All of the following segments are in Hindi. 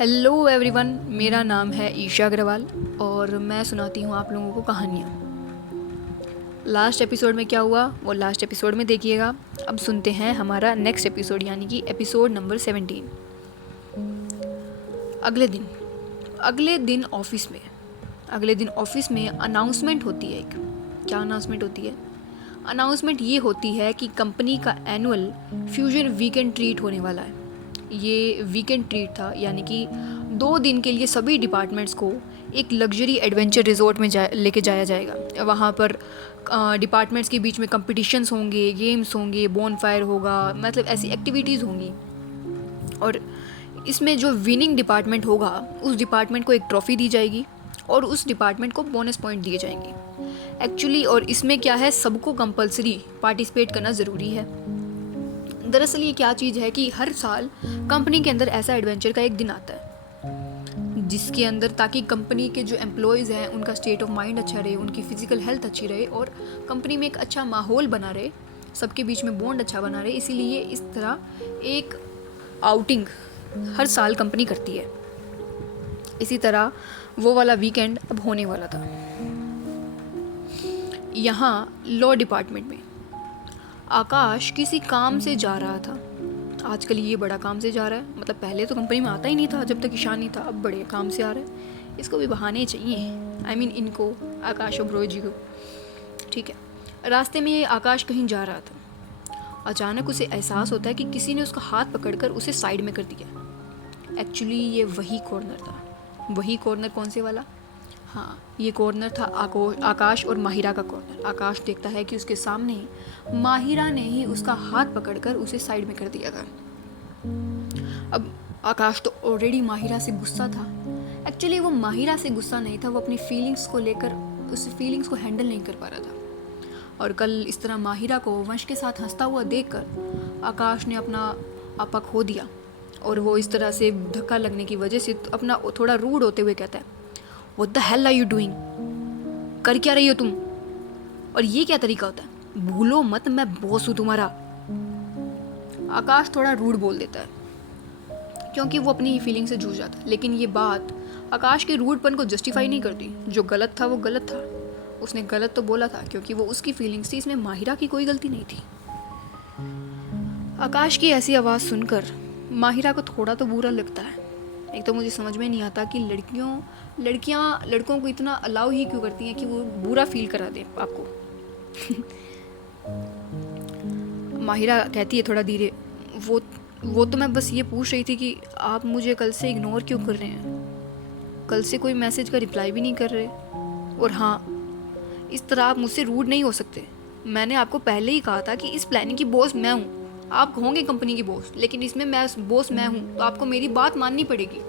हेलो एवरीवन, मेरा नाम है ईशा अग्रवाल और मैं सुनाती हूँ आप लोगों को कहानियाँ। लास्ट एपिसोड में क्या हुआ वो लास्ट एपिसोड में देखिएगा। अब सुनते हैं हमारा नेक्स्ट एपिसोड यानी कि एपिसोड नंबर 17। अगले दिन ऑफिस में अनाउंसमेंट होती है। एक क्या अनाउंसमेंट होती है? अनाउंसमेंट ये होती है कि कंपनी का एनुअल फ्यूजन वीकेंड ट्रीट होने वाला है। ये वीकेंड ट्रीट था यानी कि 2 दिन के लिए सभी डिपार्टमेंट्स को एक लग्जरी एडवेंचर रिजॉर्ट में लेके जाया जाएगा। वहाँ पर डिपार्टमेंट्स के बीच में कंपटीशंस होंगे, गेम्स होंगे, बोनफायर होगा, मतलब ऐसी एक्टिविटीज़ होंगी। और इसमें जो विनिंग डिपार्टमेंट होगा उस डिपार्टमेंट को एक ट्रॉफ़ी दी जाएगी और उस डिपार्टमेंट को बोनस पॉइंट दिए जाएंगे एक्चुअली। और इसमें क्या है, सबको कंपलसरी पार्टिसिपेट करना ज़रूरी है। दरअसल ये क्या चीज़ है कि हर साल कंपनी के अंदर ऐसा एडवेंचर का एक दिन आता है जिसके अंदर, ताकि कंपनी के जो एम्प्लॉयज़ हैं उनका स्टेट ऑफ माइंड अच्छा रहे, उनकी फ़िज़िकल हेल्थ अच्छी रहे और कंपनी में एक अच्छा माहौल बना रहे, सबके बीच में बॉन्ड अच्छा बना रहे। इसीलिए इस तरह एक आउटिंग हर साल कंपनी करती है। इसी तरह वो वाला वीकेंड अब होने वाला था। यहाँ लॉ डिपार्टमेंट में आकाश किसी काम से जा रहा था। आजकल ये बड़ा काम से जा रहा है, मतलब पहले तो कंपनी में आता ही नहीं था जब तक ईशान नहीं था, अब बड़े काम से आ रहा है। इसको भी बहाने चाहिए, इनको, आकाश और ब्रोय जी को। ठीक है, रास्ते में ये आकाश कहीं जा रहा था। अचानक उसे एहसास होता है कि किसी ने उसका हाथ पकड़कर उसे साइड में कर दिया। एक्चुअली ये वही कॉर्नर था। वही कॉर्नर कौन से वाला? हाँ, ये कॉर्नर था आकाश और माहिरा का कॉर्नर। आकाश देखता है कि उसके सामने माहिरा ने ही उसका हाथ पकड़कर उसे साइड में कर दिया था। अब आकाश तो ऑलरेडी माहिरा से गुस्सा था। एक्चुअली वो माहिरा से गुस्सा नहीं था, वो अपनी फीलिंग्स को लेकर उस फीलिंग्स को हैंडल नहीं कर पा रहा था। और कल इस तरह माहिरा को वंश के साथ हंसता हुआ देखकर आकाश ने अपना आपा खो दिया और वो इस तरह से धक्का लगने की वजह से अपना थोड़ा रूड होते हुए कहता है, What the hell are you doing? कर क्या रही हो तुम? और ये क्या तरीका होता है? भूलो मत मैं बॉस हूँ तुम्हारा। आकाश थोड़ा रूड बोल देता है क्योंकि वो अपनी फीलिंग से जूझ जाता है। लेकिन ये बात आकाश के रूडपन को जस्टिफाई नहीं करती। जो गलत था वो गलत था, उसने गलत तो बोला था क्योंकि वो उसकी फीलिंग्स थी, इसमें माहिरा की कोई गलती नहीं थी। आकाश की ऐसी आवाज़ सुनकर माहिरा को थोड़ा तो बुरा लगता है। एक तो मुझे समझ में नहीं आता कि लड़कियां लड़कों को इतना अलाउ ही क्यों करती हैं कि वो बुरा फील करा दें आपको। माहिरा कहती है थोड़ा धीरे, वो तो मैं बस ये पूछ रही थी कि आप मुझे कल से इग्नोर क्यों कर रहे हैं? कल से कोई मैसेज का रिप्लाई भी नहीं कर रहे। और हाँ, इस तरह आप मुझसे रूड नहीं हो सकते। मैंने आपको पहले ही कहा था कि इस प्लानिंग की बॉस मैं हूँ। आप होंगे कंपनी की बॉस, लेकिन इसमें बॉस मैं हूँ, तो आपको मेरी बात माननी पड़ेगी।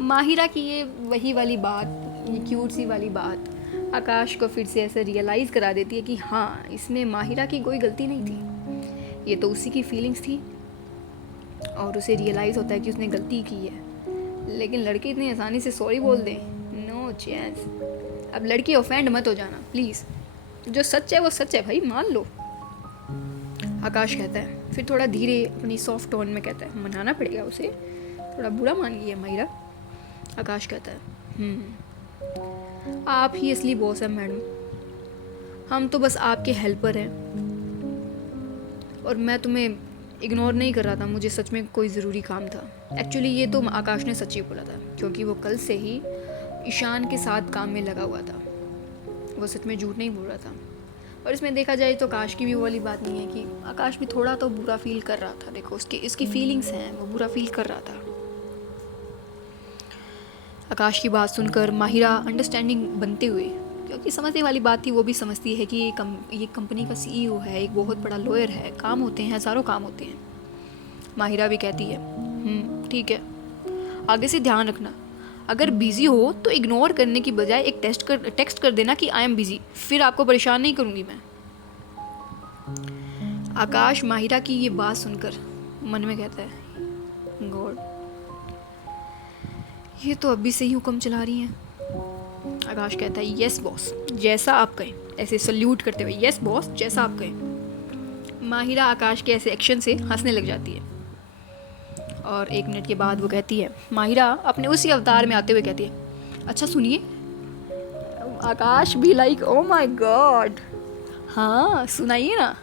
माहिरा की ये वही वाली बात, ये क्यूट सी वाली बात आकाश को फिर से ऐसे रियलाइज़ करा देती है कि हाँ, इसमें माहिरा की कोई गलती नहीं थी, ये तो उसी की फीलिंग्स थी। और उसे रियलाइज़ होता है कि उसने गलती की है। लेकिन लड़के इतनी आसानी से सॉरी बोल दें, नो चांस। अब लड़की ऑफेंड मत हो जाना प्लीज़, जो सच है वो सच है भाई, मान लो। आकाश कहता है, फिर थोड़ा धीरे अपनी सॉफ्ट टोन में कहता है, मनाना पड़ेगा उसे, थोड़ा बुरा मान गई है माहिरा। आकाश कहता है, आप ही असली बॉस हैं मैडम, हम तो बस आपके हेल्पर हैं। और मैं तुम्हें इग्नोर नहीं कर रहा था, मुझे सच में कोई ज़रूरी काम था। एक्चुअली ये तो आकाश ने सच ही बोला था क्योंकि वो कल से ही ईशान के साथ काम में लगा हुआ था। वो सच में झूठ नहीं बोल रहा था। और इसमें देखा जाए तो आकाश की भी वो वाली बात नहीं है कि आकाश भी थोड़ा तो बुरा फील कर रहा था। देखो इसकी फीलिंग्स हैं, वो बुरा फील कर रहा था। आकाश की बात सुनकर माहिरा अंडरस्टैंडिंग बनते हुए, क्योंकि समझने वाली बात थी, वो भी समझती है कि ये कंपनी का सीईओ है, एक बहुत बड़ा लॉयर है, काम होते हैं, हज़ारों काम होते हैं। माहिरा भी कहती है, ठीक है, आगे से ध्यान रखना, अगर बिज़ी हो तो इग्नोर करने की बजाय एक टेक्स्ट कर देना कि आई एम बिज़ी, फिर आपको परेशान नहीं करूँगी मैं। आकाश माहिरा की ये बात सुनकर मन में कहता है, गॉड, ये तो अभी से ही हुक्म चला रही हैं। आकाश कहता है, यस बॉस, जैसा आप कहें, ऐसे सल्यूट करते हुए, यस बॉस, जैसा आप कहें। माहिरा आकाश के ऐसे एक्शन से हंसने लग जाती है और 1 मिनट के बाद वो कहती है, माहिरा अपने उसी अवतार में आते हुए कहती है, अच्छा सुनिए। आकाश भी लाइक ओ माय गॉड, हाँ सुनाइए ना,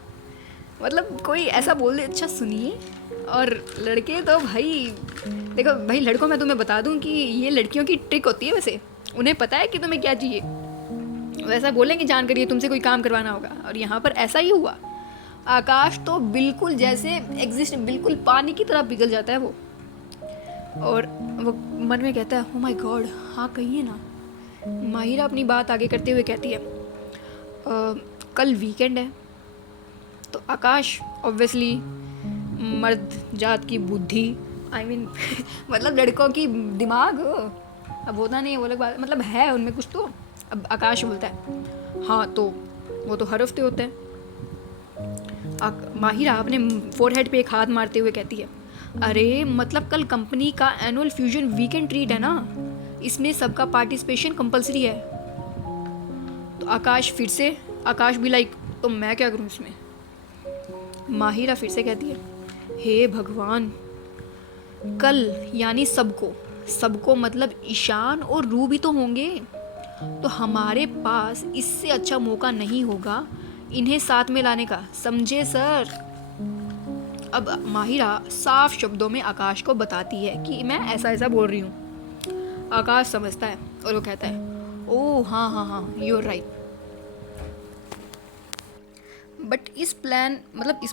मतलब कोई ऐसा बोल दे अच्छा सुनिए। और लड़के तो भाई देखो भाई, लड़कों में तुम्हें बता दूं कि ये लड़कियों की ट्रिक होती है, वैसे उन्हें पता है कि तुम्हें क्या चाहिए, वैसा बोलेंगे जान करिए तुमसे कोई काम करवाना होगा। और यहाँ पर ऐसा ही हुआ। आकाश तो बिल्कुल जैसे एग्जिस्ट, बिल्कुल पानी की तरह पिघल जाता है वो। और वो मन में कहता है ओ माय गॉड, हाँ कहिए ना। माहिरा अपनी बात आगे करते हुए कहती है, कल वीकेंड है। तो आकाश ऑब्वियसली मर्द जात की बुद्धि, आई मीन मतलब लड़कों की दिमाग, अब होता नहीं है वो अलग बात, मतलब है उनमें कुछ तो। अब आकाश बोलता है हाँ तो वो तो हर हफ्ते होता है। माहिरा अपने फोरहेड पे एक हाथ मारते हुए कहती है, अरे मतलब कल कंपनी का एनुअल फ्यूजन वीकेंड ट्रीट है ना, इसमें सबका पार्टिसिपेशन कंपलसरी है। तो आकाश भी लाइक तो मैं क्या करूँ इसमें। माहिरा फिर से कहती है, हे भगवान, कल यानी सबको मतलब ईशान और रू भी तो होंगे, तो हमारे पास इससे अच्छा मौका नहीं होगा इन्हें साथ में लाने का, समझे सर। अब माहिरा साफ शब्दों में आकाश को बताती है कि मैं ऐसा ऐसा बोल रही हूँ। आकाश समझता है और वो कहता है ओह हाँ हाँ हाँ यू आर राइट। बट इस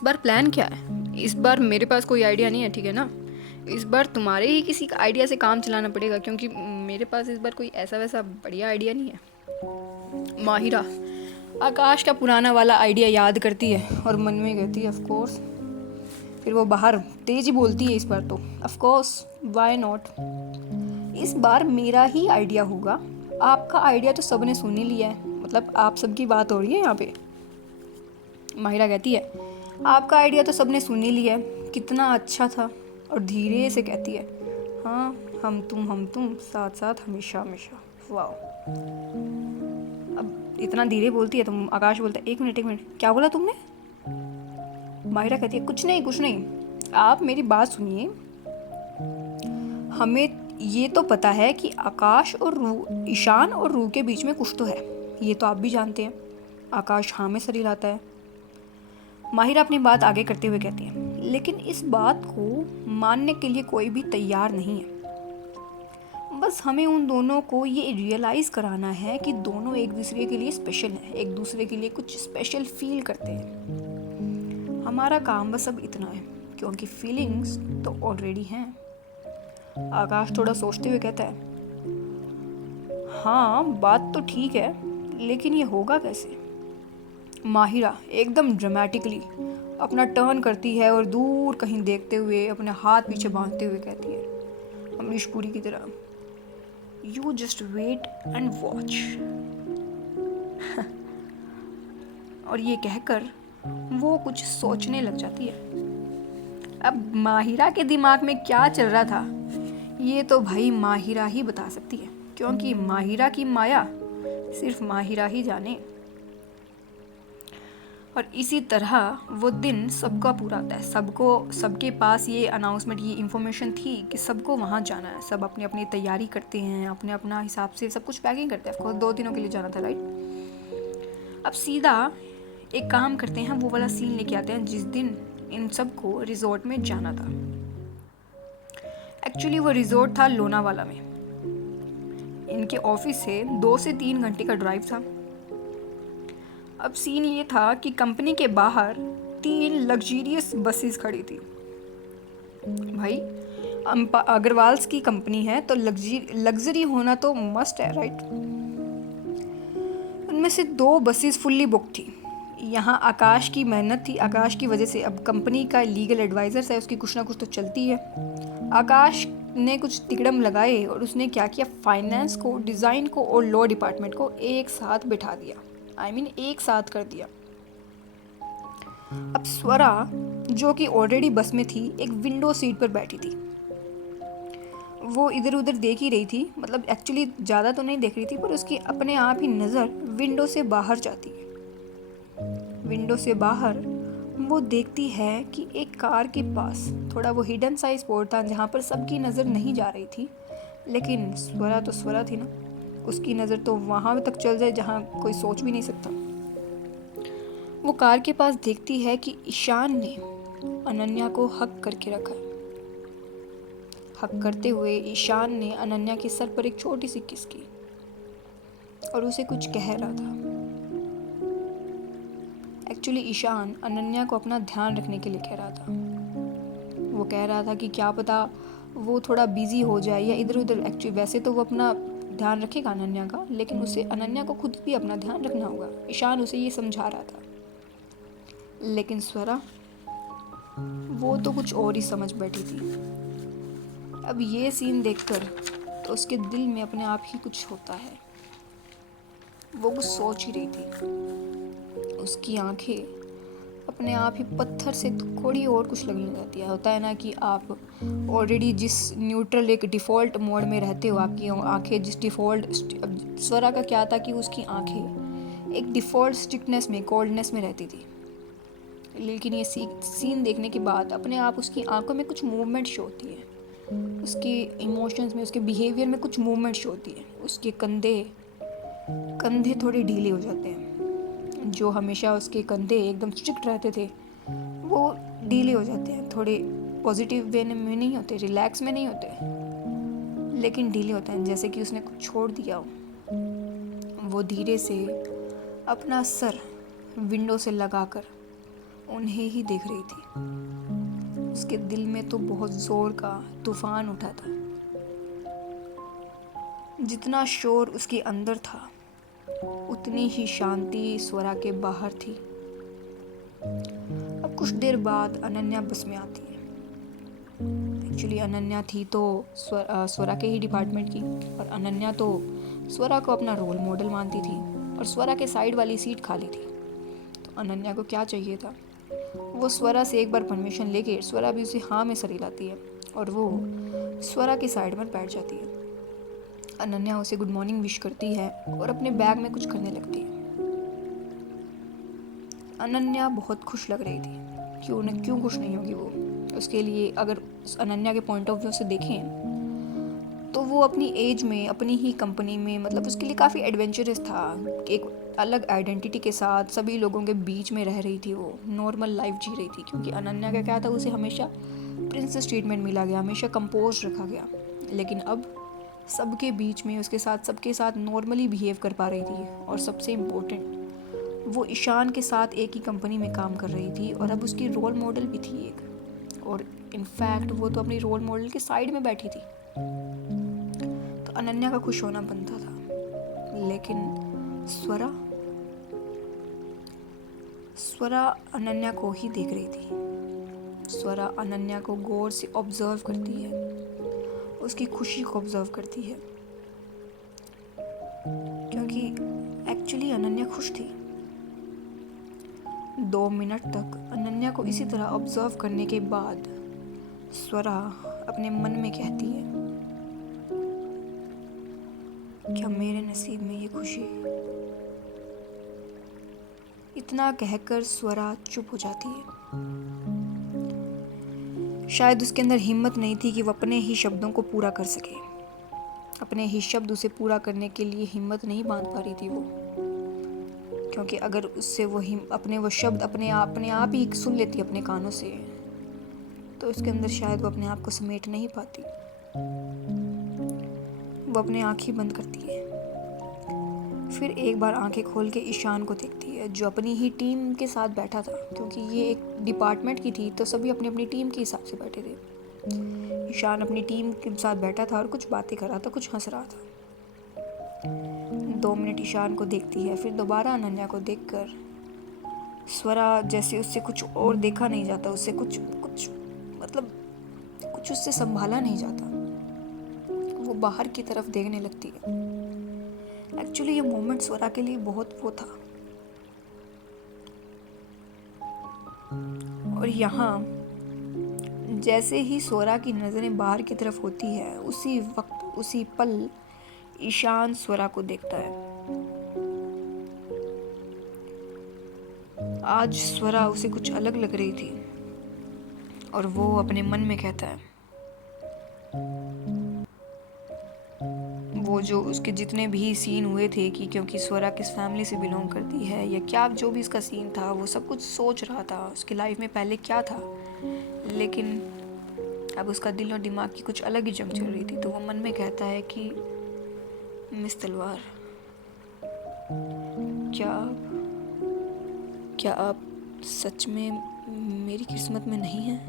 बार प्लान क्या है, इस बार मेरे पास कोई आइडिया नहीं है, ठीक है ना। इस बार तुम्हारे ही किसी आइडिया से काम चलाना पड़ेगा, क्योंकि मेरे पास इस बार कोई ऐसा वैसा बढ़िया आइडिया नहीं है। माहिरा आकाश का पुराना वाला आइडिया याद करती है और मन में कहती है ऑफ कोर्स। फिर वो बाहर तेज ही बोलती है इस बार तो, ऑफ कोर्स व्हाई नॉट, इस बार मेरा ही आइडिया होगा। आपका आइडिया तो सबने सुन ही लिया है, मतलब आप सबकी बात हो रही है यहाँ पे। माहिरा कहती है आपका आइडिया तो सबने सुन ही लिया है, कितना अच्छा था। और धीरे से कहती है हाँ हम तुम साथ साथ हमेशा हमेशा, वाह। अब इतना धीरे बोलती है तो आकाश बोलता है एक मिनट क्या बोला तुमने। माहिरा कहती है कुछ नहीं, आप मेरी बात सुनिए। हमें ये तो पता है कि आकाश और रू, ईशान और रू के बीच में कुछ तो है, ये तो आप भी जानते हैं। आकाश हाँ में सर हिलाता है। माहिरा अपनी बात आगे करते हुए कहती है लेकिन इस बात को मानने के लिए कोई भी तैयार नहीं है, बस हमें उन दोनों को ये रियलाइज़ कराना है कि दोनों एक दूसरे के लिए स्पेशल हैं, एक दूसरे के लिए कुछ स्पेशल फील करते हैं। हमारा काम बस अब इतना है, क्योंकि फीलिंग्स तो ऑलरेडी हैं। आकाश थोड़ा सोचते हुए कहता है हाँ बात तो ठीक है, लेकिन ये होगा कैसे। माहिरा एकदम ड्रामेटिकली अपना टर्न करती है और दूर कहीं देखते हुए अपने हाथ पीछे बांधते हुए कहती है अमरीश पुरी की तरह, you just wait and watch. और ये कहकर वो कुछ सोचने लग जाती है। अब माहिरा के दिमाग में क्या चल रहा था ये तो भाई माहिरा ही बता सकती है, क्योंकि माहिरा की माया सिर्फ माहिरा ही जाने। और इसी तरह वो दिन सबका पूरा आता है, सबके पास ये अनाउंसमेंट, ये इन्फॉर्मेशन थी कि सबको वहाँ जाना है। सब अपनी अपनी तैयारी करते हैं, अपने अपना हिसाब से सब कुछ पैकिंग करते हैं। ऑफकोर्स 2 दिनों के लिए जाना था, राइट। अब सीधा एक काम करते हैं, वो वाला सीन लेके आते हैं जिस दिन इन सबको रिजॉर्ट में जाना था। एक्चुअली वो रिजॉर्ट था लोनावाला में। इनके ऑफिस से 2 से 3 घंटे का ड्राइव था। अब सीन ये था कि कंपनी के बाहर 3 लग्जरियस बसेस खड़ी थी। भाई अग्रवाल्स की कंपनी है तो लग्जरी होना तो मस्ट है, राइट। उनमें से 2 बसेस फुल्ली बुक थी। यहाँ आकाश की मेहनत थी, आकाश की वजह से अब कंपनी का लीगल एडवाइज़र है, उसकी कुछ ना कुछ तो चलती है। आकाश ने कुछ तिकड़म लगाए और उसने क्या किया, फाइनेंस को, डिज़ाइन को और लॉ डिपार्टमेंट को एक साथ बिठा दिया, एक साथ कर दिया। अब स्वरा जो कि ऑलरेडी बस में थी, एक विंडो सीट पर बैठी थी। वो इधर उधर देख ही रही थी, मतलब एक्चुअली ज़्यादा तो नहीं देख रही थी, पर उसकी अपने आप ही नज़र विंडो से बाहर जाती है। विंडो से बाहर वो देखती है कि एक कार के पास थोड़ा वो हिडन सा स्पॉट था जहाँ पर सबकी नज़र नहीं जा रही थी, लेकिन स्वरा तो स्वरा थी ना, उसकी नज़र तो वहाँ तक चल जाए जहाँ कोई सोच भी नहीं सकता। वो कार के पास देखती है कि ईशान ने अनन्या को हक करके रखा है। हक करते हुए ईशान ने अनन्या के सर पर एक छोटी सी किस की और उसे कुछ कह रहा था। एक्चुअली ईशान अनन्या को अपना ध्यान रखने के लिए कह रहा था। वो कह रहा था कि क्या पता वो थोड़ा बिजी हो जाए या इधर उधर। एक्चुअली वैसे तो वो अपना ध्यान रखेगा अनन्या का, लेकिन उसे अनन्या को खुद भी अपना ध्यान रखना होगा। ईशान उसे ये समझा रहा था, लेकिन स्वरा वो तो कुछ और ही समझ बैठी थी। अब ये सीन देखकर तो उसके दिल में अपने आप ही कुछ होता है। वो कुछ सोच ही रही थी। उसकी आंखें अपने आप ही पत्थर से थोड़ी और कुछ लगने लगती है। होता है ना कि आप ऑलरेडी जिस न्यूट्रल एक डिफ़ॉल्ट मोड में रहते हो, आपकी आंखें जिस डिफ़ॉल्ट। स्वरा का क्या था कि उसकी आंखें एक डिफ़ॉल्ट स्ट्रिक्टनेस में, कोल्डनेस में रहती थी, लेकिन ये सीन देखने के बाद अपने आप उसकी आंखों में कुछ मूवमेंट शो होती है। उसके इमोशंस में, उसके बिहेवियर में कुछ मूवमेंट शो होती है। उसके कंधे थोड़े ढीले हो जाते हैं। जो हमेशा उसके कंधे एकदम स्ट्रिक्ट रहते थे, वो ढीले हो जाते हैं। थोड़े पॉजिटिव वे में नहीं होते, रिलैक्स में नहीं होते, लेकिन ढीले होते हैं, जैसे कि उसने कुछ छोड़ दिया हो। वो धीरे से अपना सर विंडो से लगाकर उन्हें ही देख रही थी। उसके दिल में तो बहुत जोर का तूफान उठा था। जितना शोर उसके अंदर था, उतनी ही शांति स्वरा के बाहर थी। अब कुछ देर बाद अनन्या बस में आती है। एक्चुअली अनन्या थी तो स्वरा के ही डिपार्टमेंट की, और अनन्या तो स्वरा को अपना रोल मॉडल मानती थी, और स्वरा के साइड वाली सीट खाली थी। तो अनन्या को क्या चाहिए था, वो स्वरा से एक बार परमिशन लेके स्वरा भी उसे हाँ में सर हिलाती है और वो स्वरा के साइड में बैठ जाती है। अनन्या उसे गुड मॉर्निंग विश करती है और अपने बैग में कुछ करने लगती है। अनन्या बहुत खुश लग रही थी। क्यों खुश नहीं होगी वो। उसके लिए अगर अनन्या के पॉइंट ऑफ व्यू से देखें तो वो अपनी एज में, अपनी ही कंपनी में, मतलब उसके लिए काफ़ी एडवेंचरस था। एक अलग आइडेंटिटी के साथ सभी लोगों के बीच में रह रही थी, वो नॉर्मल लाइफ जी रही थी। क्योंकि अनन्या का क्या था, उसे हमेशा प्रिंसेस ट्रीटमेंट मिला गया, हमेशा कंपोज रखा गया। लेकिन अब सबके बीच में, उसके साथ, सबके साथ नॉर्मली बिहेव कर पा रही थी। और सबसे इम्पोर्टेंट, वो ईशान के साथ एक ही कंपनी में काम कर रही थी और अब उसकी रोल मॉडल भी थी एक। और इनफैक्ट वो तो अपनी रोल मॉडल के साइड में बैठी थी। तो अनन्या का खुश होना बनता था। लेकिन स्वरा अनन्या को ही देख रही थी। स्वरा अनन्या को गौर से ऑब्जर्व करती है, उसकी खुशी को ऑब्जर्व करती है, क्योंकि एक्चुअली अनन्या खुश थी। 2 मिनट तक अनन्या को इसी तरह ऑब्जर्व करने के बाद स्वरा अपने मन में कहती है, क्या मेरे नसीब में ये खुशी। इतना कहकर स्वरा चुप हो जाती है। शायद उसके अंदर हिम्मत नहीं थी कि वो अपने ही शब्दों को पूरा कर सके। अपने ही शब्द उसे पूरा करने के लिए हिम्मत नहीं बांध पा रही थी वो, क्योंकि अगर उससे वो शब्द अपने आप ही सुन लेती अपने कानों से, तो उसके अंदर शायद वो अपने आप को समेट नहीं पाती। वो अपने आँखें बंद करती है, फिर एक बार आंखें खोल के ईशान को देखती है, जो अपनी ही टीम के साथ बैठा था। क्योंकि ये एक डिपार्टमेंट की थी तो सभी अपनी अपनी टीम के हिसाब से बैठे थे। ईशान अपनी टीम के साथ बैठा था और कुछ बातें कर रहा था, कुछ हंस रहा था। 2 मिनट ईशान को देखती है, फिर दोबारा अनन्या को देखकर स्वरा जैसे उससे कुछ और देखा नहीं जाता, उससे कुछ उससे संभाला नहीं जाता। वो बाहर की तरफ देखने लगती है। एक्चुअली ये मोमेंट स्वरा के लिए बहुत वो था। और यहाँ जैसे ही स्वरा की नज़रें बाहर की तरफ होती है, उसी वक्त, उसी पल ईशान स्वरा को देखता है। आज स्वरा उसे कुछ अलग लग रही थी और वो अपने मन में कहता है, वो जो उसके जितने भी सीन हुए थे कि क्योंकि स्वरा किस फैमिली से बिलोंग करती है या क्या जो भी इसका सीन था, वो सब कुछ सोच रहा था उसकी लाइफ में पहले क्या था। लेकिन अब उसका दिल और दिमाग की कुछ अलग ही जंग चल रही थी। तो वो मन में कहता है कि मिस तलवार, क्या क्या आप सच में मेरी किस्मत में नहीं हैं?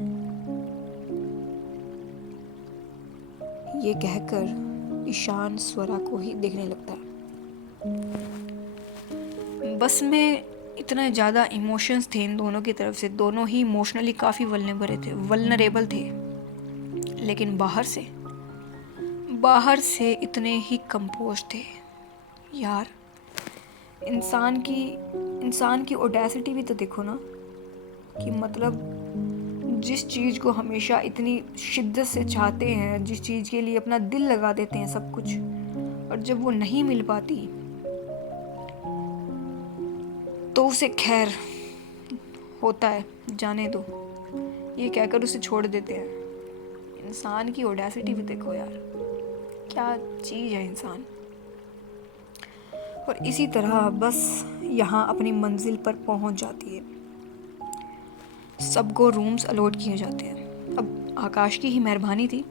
ये कहकर ईशान स्वरा को ही देखने लगता है। बस में इतने ज़्यादा इमोशंस थे इन दोनों की तरफ से, दोनों ही इमोशनली काफ़ी वल्नरेबल थे। लेकिन बाहर से इतने ही कंपोज थे। यार, इंसान की ऑडेसिटी भी तो देखो ना, कि मतलब जिस चीज़ को हमेशा इतनी शिद्दत से चाहते हैं, जिस चीज़ के लिए अपना दिल लगा देते हैं सब कुछ, और जब वो नहीं मिल पाती तो उसे खैर होता है, जाने दो, ये कहकर उसे छोड़ देते हैं। इंसान की ऑडेसिटी भी देखो यार, क्या चीज़ है इंसान। और इसी तरह बस यहाँ अपनी मंजिल पर पहुँच जाती है। सबको रूम्स अलॉट किए जाते हैं। अब आकाश की ही मेहरबानी थी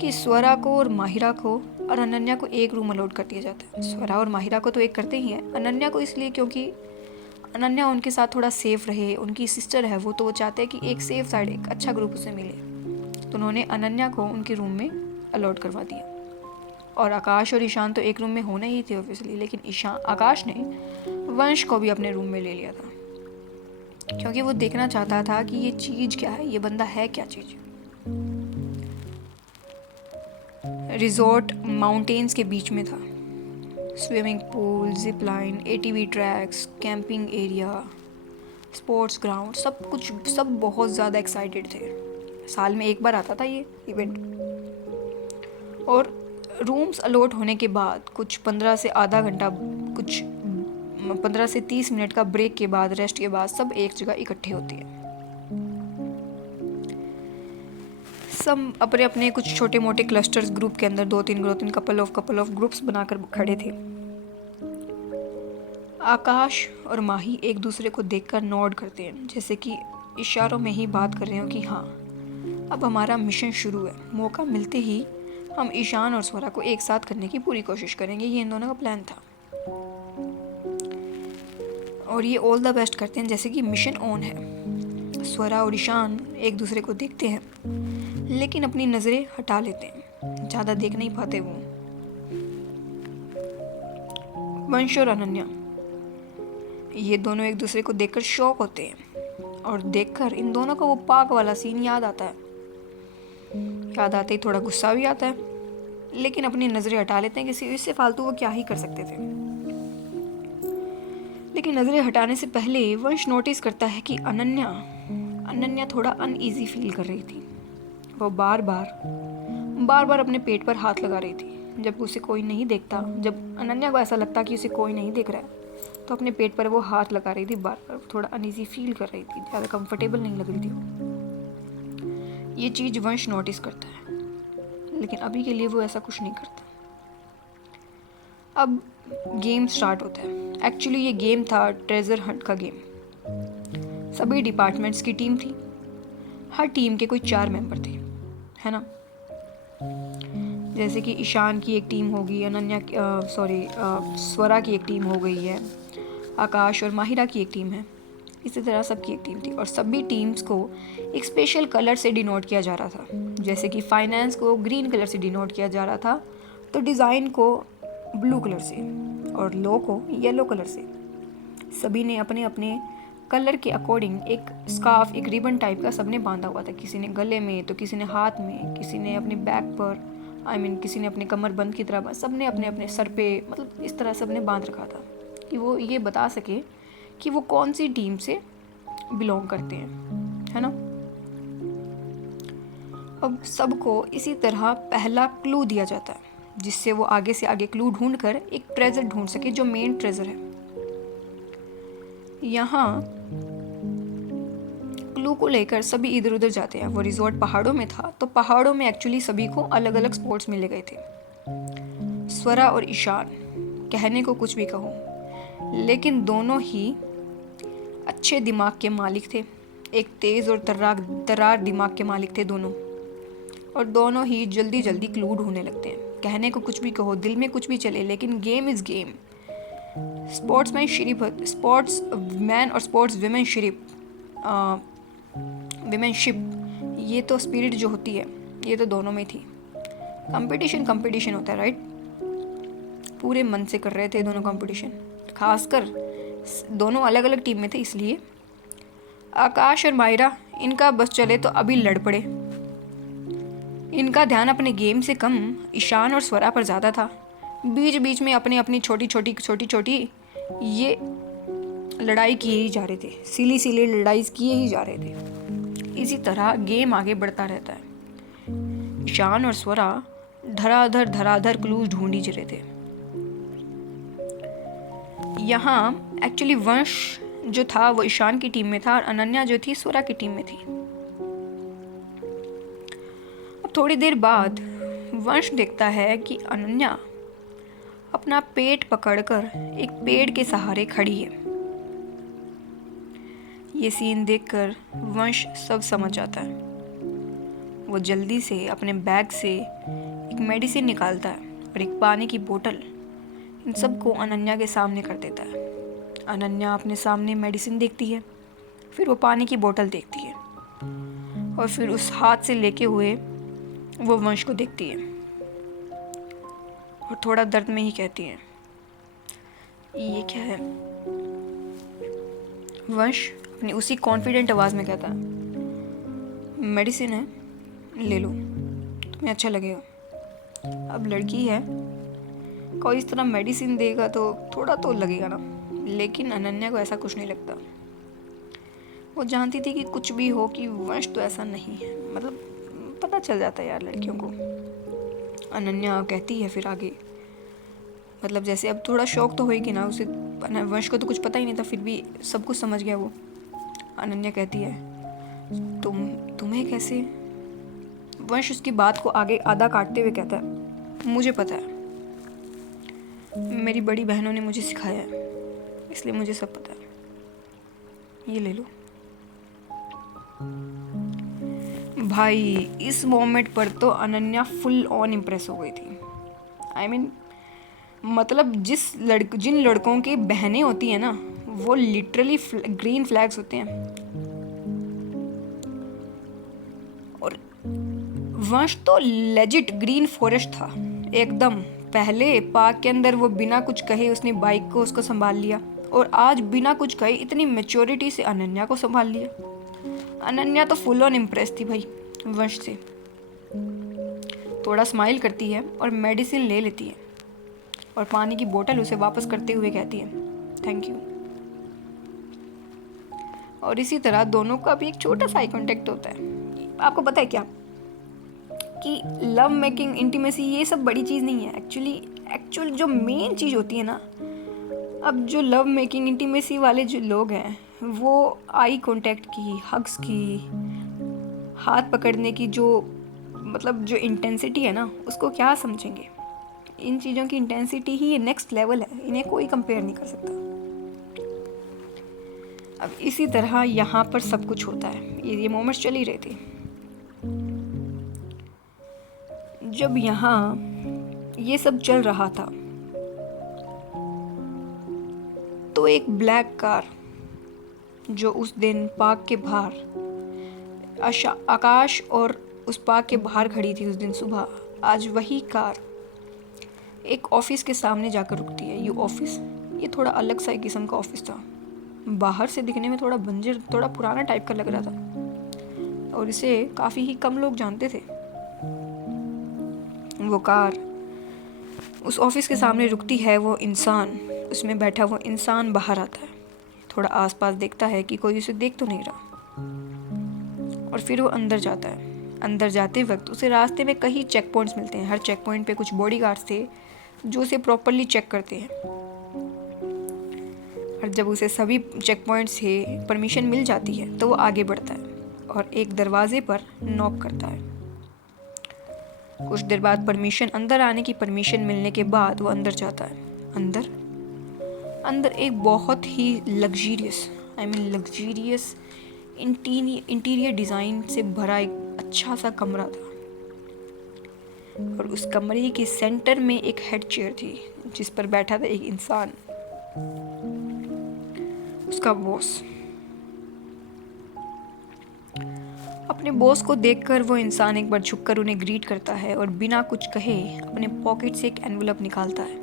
कि स्वरा को और माहिरा को और अनन्या को एक रूम अलॉट कर दिया जाता है। स्वरा और माहिरा को तो एक करते ही हैं, अनन्या को इसलिए क्योंकि अनन्या उनके साथ थोड़ा सेफ रहे, उनकी सिस्टर है वो, तो वो चाहते हैं कि एक सेफ साइड, एक अच्छा ग्रुप उसे मिले। तो उन्होंने अनन्या को उनके रूम में अलॉट करवा दिया। और आकाश और ईशान तो एक रूम में होना ही थे ऑब्वियसली, लेकिन आकाश ने वंश को भी अपने रूम में ले लिया था, क्योंकि वो देखना चाहता था कि ये चीज़ क्या है, ये बंदा है क्या चीज़। रिजॉर्ट माउंटेन्स के बीच में था। Swimming pool, zip line, ATV tracks, camping area, sports ground, सब बहुत ज़्यादा एक्साइटेड थे। साल में एक बार आता था ये इवेंट। और रूम्स अलॉट होने के बाद कुछ 15 से आधा घंटा, कुछ 15 से 30 मिनट का ब्रेक के बाद, रेस्ट के बाद सब एक जगह इकट्ठे होते हैं। सब अपने अपने कुछ छोटे मोटे क्लस्टर्स ग्रुप के अंदर, 2-3 कपल ऑफ ग्रुप्स बनाकर खड़े थे। आकाश और माही एक दूसरे को देखकर नॉड करते हैं, जैसे कि इशारों में ही बात कर रहे हो कि हाँ, अब हमारा मिशन शुरू है। मौका मिलते ही हम ईशान और स्वरा को एक साथ करने की पूरी कोशिश करेंगे। ये इन दोनों का प्लान था और ये ऑल द बेस्ट करते हैं, जैसे कि मिशन ऑन है। स्वरा और ईशान एक दूसरे को देखते हैं, लेकिन अपनी नज़रें हटा लेते हैं, ज़्यादा देख नहीं पाते वो। वंश और अनन्या ये दोनों एक दूसरे को देखकर शॉक होते हैं, और देखकर इन दोनों को वो पार्क वाला सीन याद आता है। याद आते ही थोड़ा गुस्सा भी आता है, लेकिन अपनी नज़रें हटा लेते हैं कि इससे फालतू वो क्या ही कर सकते थे। लेकिन नज़रें हटाने से पहले वंश नोटिस करता है कि अनन्या थोड़ा अनईजी फील कर रही थी। वो बार बार अपने पेट पर हाथ लगा रही थी। जब उसे कोई नहीं देखता, जब अनन्या को ऐसा लगता कि उसे कोई नहीं देख रहा है, तो अपने पेट पर वो हाथ लगा रही थी बार बार। थोड़ा अनईजी फील कर रही थी, ज़्यादा कंफर्टेबल नहीं लग रही थी वो। ये चीज़ वंश नोटिस करता है, लेकिन अभी के लिए वो ऐसा कुछ नहीं करता। अब गेम स्टार्ट होता है। एक्चुअली ये गेम था ट्रेजर हंट का गेम। सभी डिपार्टमेंट्स की टीम थी। हर टीम के कोई 4 मेंबर थे, है ना। जैसे कि ईशान की एक टीम होगी, स्वरा की एक टीम हो गई है, आकाश और माहिरा की एक टीम है। इसी तरह सबकी एक टीम थी और सभी टीम्स को एक स्पेशल कलर से डिनोट किया जा रहा था। जैसे कि फाइनेंस को ग्रीन कलर से डिनोट किया जा रहा था, तो डिज़ाइन को ब्लू कलर से और लॉ को येलो कलर से। सभी ने अपने अपने कलर के अकॉर्डिंग एक स्कार्फ, एक रिबन टाइप का सबने बांधा हुआ था। किसी ने गले में, तो किसी ने हाथ में, किसी ने अपने बैक पर, किसी ने अपने कमर बंद की तरह, सबने अपने अपने सर पे, मतलब इस तरह सबने बांध रखा था कि वो ये बता सके कि वो कौन सी टीम से बिलोंग करते हैं, है ना। अब सबको इसी तरह पहला क्लू दिया जाता है, जिससे वो आगे से आगे क्लू ढूंढकर एक ट्रेजर ढूंढ सके, जो मेन ट्रेजर है। यहाँ क्लू को लेकर सभी इधर उधर जाते हैं। वो रिजॉर्ट पहाड़ों में था, तो पहाड़ों में एक्चुअली सभी को अलग अलग स्पॉट्स मिले गए थे। स्वरा और ईशान, कहने को कुछ भी कहो, लेकिन दोनों ही अच्छे दिमाग के मालिक थे। एक तेज़ और तर्रार दिमाग के मालिक थे दोनों, और दोनों ही जल्दी जल्दी क्लू ढूंढने लगते हैं। कहने को कुछ भी कहो, दिल में कुछ भी चले, लेकिन game is game. Sports man और स्पोर्ट्स विमेनशिप, ये तो स्पिरिट जो होती है, ये तो दोनों में थी। कंपटीशन होता है, राइट। पूरे मन से कर रहे थे दोनों कंपटीशन, खासकर दोनों अलग अलग टीम में थे, इसलिए आकाश और मायरा, इनका बस चले तो अभी लड़ पड़े। इनका ध्यान अपने गेम से कम ईशान और स्वरा पर ज़्यादा था। बीच बीच में अपनी छोटी छोटी ये लड़ाई किए ही जा रहे थे, सिली लड़ाई किए ही जा रहे थे। इसी तरह गेम आगे बढ़ता रहता है। ईशान और स्वरा धराधर क्लूज ढूंढ ही रहे थे। यहाँ एक्चुअली वंश जो था वो ईशान की टीम में था, और अनन्या जो थी स्वरा की टीम में थी। अब थोड़ी देर बाद वंश देखता है कि अनन्या अपना पेट पकड़कर एक पेड़ के सहारे खड़ी है। ये सीन देखकर वंश सब समझ जाता है। वो जल्दी से अपने बैग से एक मेडिसिन निकालता है और एक पानी की बोतल इन सबको अनन्या के सामने कर देता है। अनन्या अपने सामने मेडिसिन देखती है, फिर वो पानी की बोतल देखती है, और फिर उस हाथ से लेके हुए वो वंश को देखती है और थोड़ा दर्द में ही कहती है, ये क्या है। वंश अपनी उसी कॉन्फिडेंट आवाज़ में कहता है, मेडिसिन है, ले लो, तुम्हें अच्छा लगेगा। अब लड़की है, कोई इस तरह मेडिसिन देगा तो थोड़ा तो लगेगा ना, लेकिन अनन्या को ऐसा कुछ नहीं लगता। वो जानती थी कि कुछ भी हो कि वंश तो ऐसा नहीं है, मतलब पता चल जाता है यार लड़कियों को। अनन्या कहती है फिर आगे, मतलब जैसे अब थोड़ा शौक तो होएगी ना उसे, वंश को तो कुछ पता ही नहीं था, फिर भी सब कुछ समझ गया वो। अनन्या कहती है, तुम्हें कैसे। वंश उसकी बात को आगे आधा काटते हुए कहता है, मुझे पता है, मेरी बड़ी बहनों ने मुझे सिखाया है, इसलिए मुझे सब पता है, ये ले लो। भाई इस मोमेंट पर तो अनन्या फुल ऑन इम्प्रेस हो गई थी। I mean, मतलब जिन लड़कों की बहनें होती हैं ना, वो लिटरली ग्रीन फ्लैग्स होते हैं। और वंश तो लेजिट ग्रीन फॉरेस्ट था एकदम। पहले पार्क के अंदर वो बिना कुछ कहे उसने बाइक को उसको संभाल लिया, और आज बिना कुछ कहे इतनी मैच्योरिटी से अनन्या को संभाल लिया। अनन्या तो फुल ऑन इम्प्रेस थी भाई वंश से। थोड़ा स्माइल करती है और मेडिसिन ले लेती है, और पानी की बोतल उसे वापस करते हुए कहती है, थैंक यू। और इसी तरह दोनों का भी एक छोटा सा आई कॉन्टेक्ट होता है। आपको पता है क्या कि लव मेकिंग, इंटीमेसी, ये सब बड़ी चीज़ नहीं है। एक्चुअली जो मेन चीज़ होती है ना, अब जो लव मेकिंग इंटीमेसी वाले जो लोग हैं, वो आई कांटेक्ट की, हग्स की, हाथ पकड़ने की जो जो इंटेंसिटी है ना, उसको क्या समझेंगे। इन चीज़ों की इंटेंसिटी ही ये नेक्स्ट लेवल है, इन्हें कोई कंपेयर नहीं कर सकता। अब इसी तरह यहाँ पर सब कुछ होता है। ये मोमेंट्स चल ही रहे थे। जब यहाँ ये सब चल रहा था तो एक ब्लैक कार जो उस दिन पार्क के बाहर, आकाश और उस पार्क के बाहर खड़ी थी उस दिन सुबह, आज वही कार एक ऑफिस के सामने जाकर रुकती है। ये ऑफिस, ये थोड़ा अलग सा किस्म का ऑफिस था। बाहर से दिखने में थोड़ा बंजर, थोड़ा पुराना टाइप का लग रहा था, और इसे काफ़ी ही कम लोग जानते थे। वो कार उस ऑफिस के सामने रुकती है। वो इंसान, उसमें बैठा वो इंसान बाहर आता है, थोड़ा आसपास देखता है कि कोई उसे देख तो नहीं रहा, और फिर वो अंदर जाता है। अंदर जाते वक्त उसे रास्ते में कई चेक पॉइंट्स मिलते हैं। हर चेक पॉइंट पे कुछ बॉडीगार्ड्स थे जो उसे प्रॉपरली चेक करते हैं। और जब उसे सभी चेक पॉइंट से परमिशन मिल जाती है तो वो आगे बढ़ता है और एक दरवाजे पर नॉक करता है। कुछ देर बाद परमिशन अंदर आने की परमिशन मिलने के बाद वो अंदर जाता है। अंदर एक बहुत ही लग्जीरियस इंटीरियर डिज़ाइन से भरा एक अच्छा सा कमरा था और उस कमरे के सेंटर में एक हेड चेयर थी जिस पर बैठा था एक इंसान, उसका बॉस। अपने बॉस को देखकर वो इंसान एक बार झुककर उन्हें ग्रीट करता है और बिना कुछ कहे अपने पॉकेट से एक एनवलप निकालता है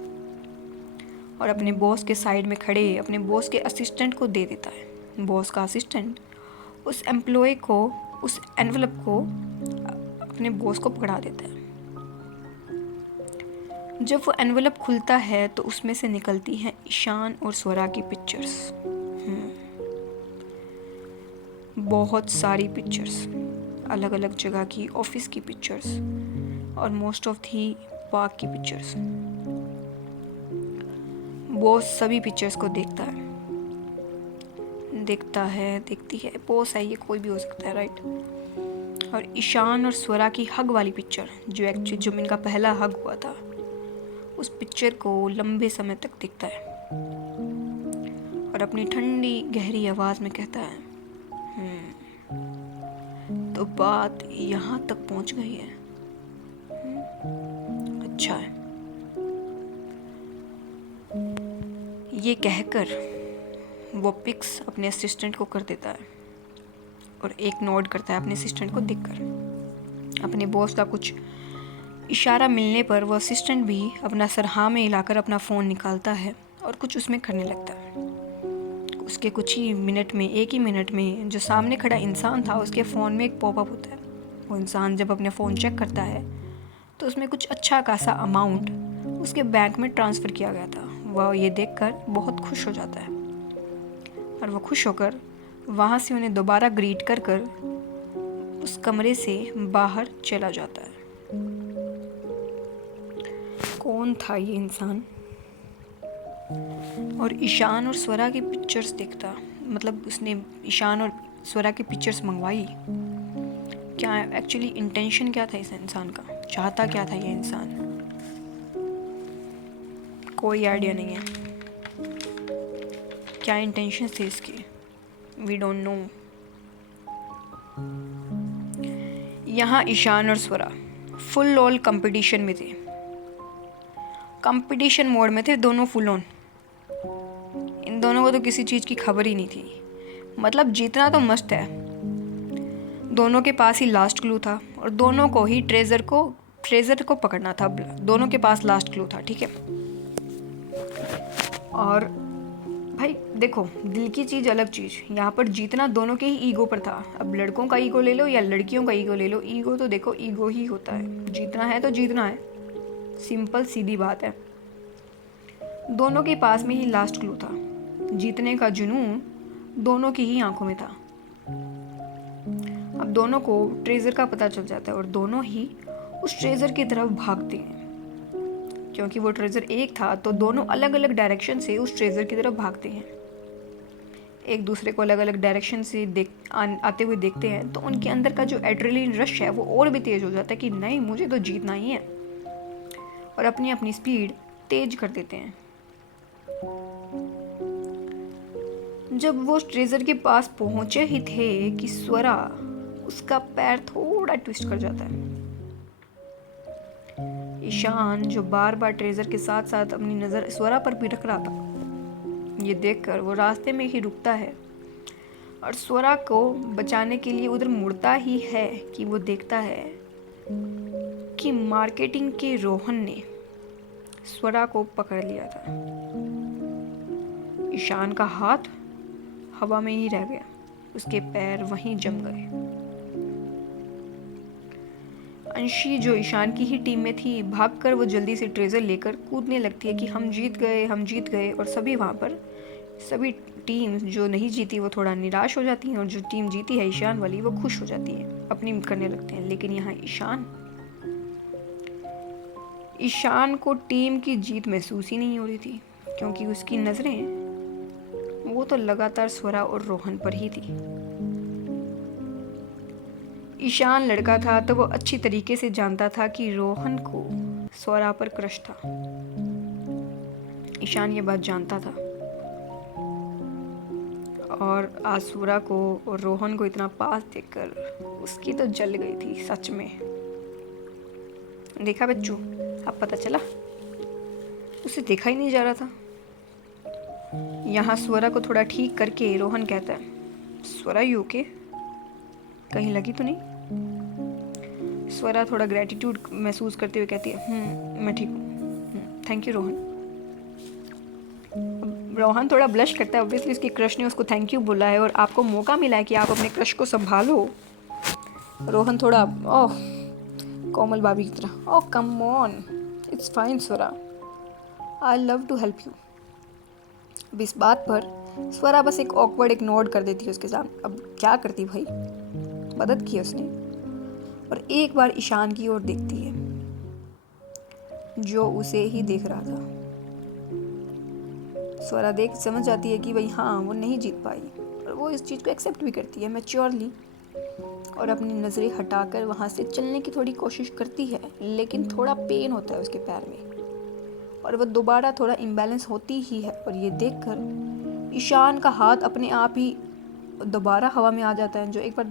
और अपने बॉस के साइड में खड़े अपने बॉस के असिस्टेंट को दे देता है। बॉस का असिस्टेंट उस एम्प्लॉय को उस एनवलप को अपने बॉस को पकड़ा देता है। जब वो एनवलप खुलता है तो उसमें से निकलती हैं ईशान और स्वरा की पिक्चर्स। बहुत सारी पिक्चर्स, अलग अलग जगह की, ऑफिस की पिक्चर्स और मोस्ट ऑफ थी पार्क की पिक्चर्स। बॉस सभी पिक्चर्स को देखती है। बॉस है, ये कोई भी हो सकता है, राइट। और ईशान और स्वरा की हग वाली पिक्चर जो इनका पहला हग हुआ था, उस पिक्चर को लंबे समय तक देखता है और अपनी ठंडी गहरी आवाज में कहता है, तो बात यहाँ तक पहुँच गई है। अच्छा है। ये कहकर वो पिक्स अपने असिस्टेंट को कर देता है और एक नोड करता है अपने असिस्टेंट को देखकर। अपने बॉस का कुछ इशारा मिलने पर वो असिस्टेंट भी अपना सर हाँ में हिलाकर अपना फ़ोन निकालता है और कुछ उसमें करने लगता है। उसके एक ही मिनट में जो सामने खड़ा इंसान था उसके फ़ोन में एक पॉपअप होता है। वो इंसान जब अपने फ़ोन चेक करता है तो उसमें कुछ अच्छा खासा अमाउंट उसके बैंक में ट्रांसफ़र किया गया था। वह ये देखकर बहुत खुश हो जाता है और वह खुश होकर वहाँ से उन्हें दोबारा ग्रीट कर उस कमरे से बाहर चला जाता है। कौन था ये इंसान? और ईशान और स्वरा की पिक्चर्स देखता, मतलब उसने ईशान और स्वरा की पिक्चर्स मंगवाई। क्या एक्चुअली इंटेंशन क्या था इस इंसान का? चाहता क्या था ये इंसान? कोई आइडिया नहीं है क्या इंटेंशन थे इसके। We don't know. यहाँ ईशान और स्वरा फुल ऑल कंपटीशन में थे, कंपटीशन मोड में थे दोनों, फुल ऑन। इन दोनों को तो किसी चीज़ की खबर ही नहीं थी, मतलब जीतना तो मस्त है। दोनों के पास ही लास्ट क्लू था और दोनों को ही ट्रेजर को पकड़ना था। दोनों के पास लास्ट क्लू था, ठीक है। और भाई देखो, दिल की चीज़ अलग चीज़, यहाँ पर जीतना दोनों के ही ईगो पर था। अब लड़कों का ईगो ले लो या लड़कियों का ईगो ले लो, ईगो तो देखो ईगो ही होता है। जीतना है तो जीतना है, सिंपल सीधी बात है। दोनों के पास में ही लास्ट क्लू था। जीतने का जुनून दोनों की ही आंखों में था। अब दोनों को ट्रेजर का पता चल जाता है और दोनों ही उस ट्रेजर की तरफ भागते हैं। क्योंकि वो ट्रेजर एक था तो दोनों अलग अलग डायरेक्शन से उस ट्रेजर की तरफ भागते हैं। एक दूसरे को अलग अलग डायरेक्शन से आते हुए देखते हैं तो उनके अंदर का जो एड्रेनलिन रश है वो और भी तेज हो जाता है कि नहीं, मुझे तो जीतना ही है, और अपनी अपनी स्पीड तेज कर देते हैं। जब वो ट्रेजर के पास पहुंचे ही थे कि स्वरा उसका पैर थोड़ा ट्विस्ट कर जाता है। ईशान जो बार बार ट्रेजर के साथ साथ अपनी नज़र स्वरा पर भी रख रहा था, ये देखकर वो रास्ते में ही रुकता है और स्वरा को बचाने के लिए उधर मुड़ता ही है कि वो देखता है कि मार्केटिंग के रोहन ने स्वरा को पकड़ लिया था। ईशान का हाथ हवा में ही रह गया, उसके पैर वहीं जम गए। अंशी जो ईशान की ही टीम में थी, भागकर वो जल्दी से ट्रेजर लेकर कूदने लगती है कि हम जीत गए। और सभी टीम जो नहीं जीती वो थोड़ा निराश हो जाती हैं और जो टीम जीती है ईशान वाली वो खुश हो जाती है, अपनी करने लगते हैं। लेकिन यहाँ ईशान को टीम की जीत महसूस ही नहीं हो रही थी, क्योंकि उसकी नज़रें तो लगातार स्वरा और रोहन पर ही थी। ईशान लड़का था तो वो अच्छी तरीके से जानता था कि रोहन को स्वरा पर क्रश था। ईशान ये बात जानता था और आज स्वरा को और रोहन को इतना पास देखकर उसकी तो जल गई थी सच में। देखा बच्चों, अब पता चला, उसे देखा ही नहीं जा रहा था। यहाँ स्वरा को थोड़ा ठीक करके रोहन कहता है, स्वरा यू ओके? कहीं लगी तो नहीं? स्वरा थोड़ा ग्रेटिट्यूड महसूस करते हुए कहती है, मैं ठीक हूँ, थैंक यू रोहन। रोहन थोड़ा ब्लश करता है, ऑब्वियसली उसकी क्रश ने उसको थैंक यू बोला है और आपको मौका मिला है कि आप अपने क्रश को संभालो। रोहन थोड़ा ओह कोमल भाभी की तरह, oh come on, it's fine Swara, I love to help you. अब इस बात पर स्वरा बस एक ऑकवर्ड एक नोड कर देती है उसके सामने। अब क्या करती भाई, मदद की उसने और एक बार ईशान की ओर देखती है जो उसे ही देख रहा था। स्वरा देख समझ जाती है कि भाई हाँ वो नहीं जीत पाई और वो इस चीज़ को एक्सेप्ट भी करती है मैच्योरली और अपनी नज़रें हटाकर वहाँ से चलने की थोड़ी कोशिश करती है, लेकिन थोड़ा पेन होता है उसके पैर में और वह दोबारा थोड़ा इम्बैलेंस होती ही है। और ये देखकर ईशान का हाथ अपने आप ही दोबारा हवा में आ जाता है, जो एक बार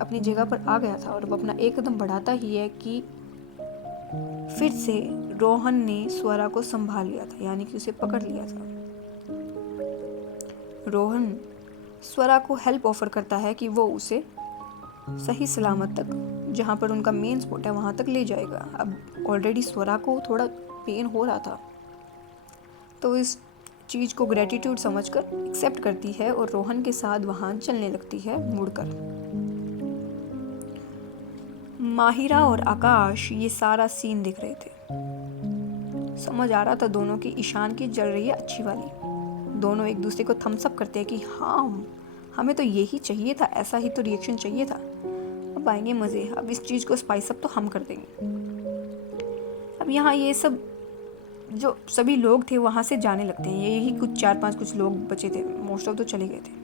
अपनी जगह पर आ गया था, और वो अपना एक कदम बढ़ाता ही है कि फिर से रोहन ने स्वरा को संभाल लिया था, यानी कि उसे पकड़ लिया था। रोहन स्वरा को हेल्प ऑफर करता है कि वो उसे सही सलामत तक, जहाँ पर उनका मेन स्पॉट है, वहाँ तक ले जाएगा। अब ऑलरेडी स्वरा को थोड़ा पेन हो रहा था तो इस चीज़ को ग्रेटिट्यूड समझकर एक्सेप्ट करती है और रोहन के साथ वहाँ चलने लगती है मुड़कर। माहिरा और आकाश ये सारा सीन देख रहे थे। समझ आ रहा था दोनों की ईशान की जल रही है अच्छी वाली। दोनों एक दूसरे को थम्स अप करते हैं कि हाँ हमें तो यही चाहिए था, ऐसा ही तो रिएक्शन चाहिए था। अब आएंगे मज़े, अब इस चीज़ को स्पाइस अप तो हम कर देंगे। अब यहाँ ये सब जो सभी लोग थे वहाँ से जाने लगते हैं। यही कुछ 4-5 कुछ लोग बचे थे, मोस्ट ऑफ तो चले गए थे।